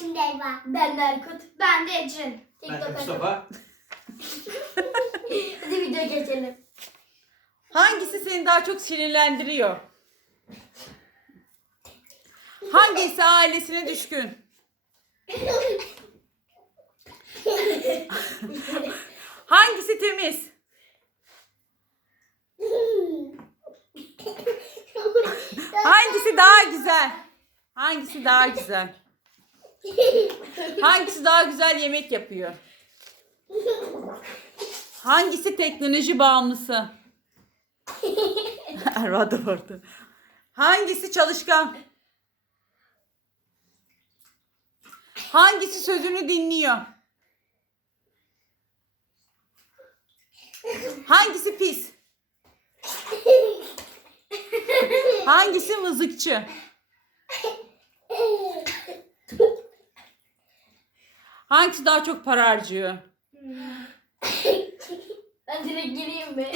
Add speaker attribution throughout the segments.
Speaker 1: şimdi Elva.
Speaker 2: Ben Erkut. Ben de Ecrin.
Speaker 3: Ben de Mustafa.
Speaker 2: Hadi videoya geçelim.
Speaker 4: Hangisi seni daha çok sinirlendiriyor? Hangisi ailesine düşkün? Hangisi temiz? Hangisi daha güzel? Hangisi daha güzel? Hangisi daha güzel yemek yapıyor? Hangisi teknoloji bağımlısı? Erva da vardı. Hangisi çalışkan? Hangisi sözünü dinliyor? Hangisi pis? Hangisi mızıkçı? Hangisi daha çok para harcıyor?
Speaker 2: Ben direkt gireyim mi?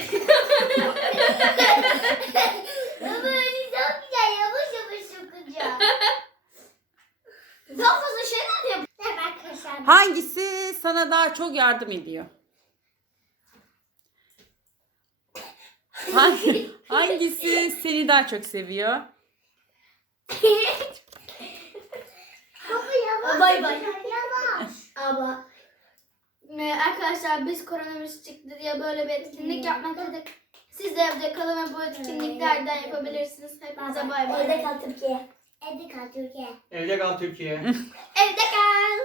Speaker 1: Baba çok güzel yavaş yavaş okuyacağım.
Speaker 2: Daha fazla şeyler yap.
Speaker 1: Tamam arkadaşlar.
Speaker 4: Hangisi sana daha çok yardım ediyor? Hangisi seni daha çok seviyor?
Speaker 1: Baba yavaş.
Speaker 2: Bay bay.
Speaker 1: Yavaş.
Speaker 2: Ama arkadaşlar biz koronavirüs çıktı diye böyle bir etkinlik yapmak istedik. Siz de evde kalın ve bu etkinliklerden yapabilirsiniz. Hepinize bay bay.
Speaker 1: Evde kal Türkiye. Evde kal Türkiye.
Speaker 3: Evde kal Türkiye.
Speaker 2: Evde kal.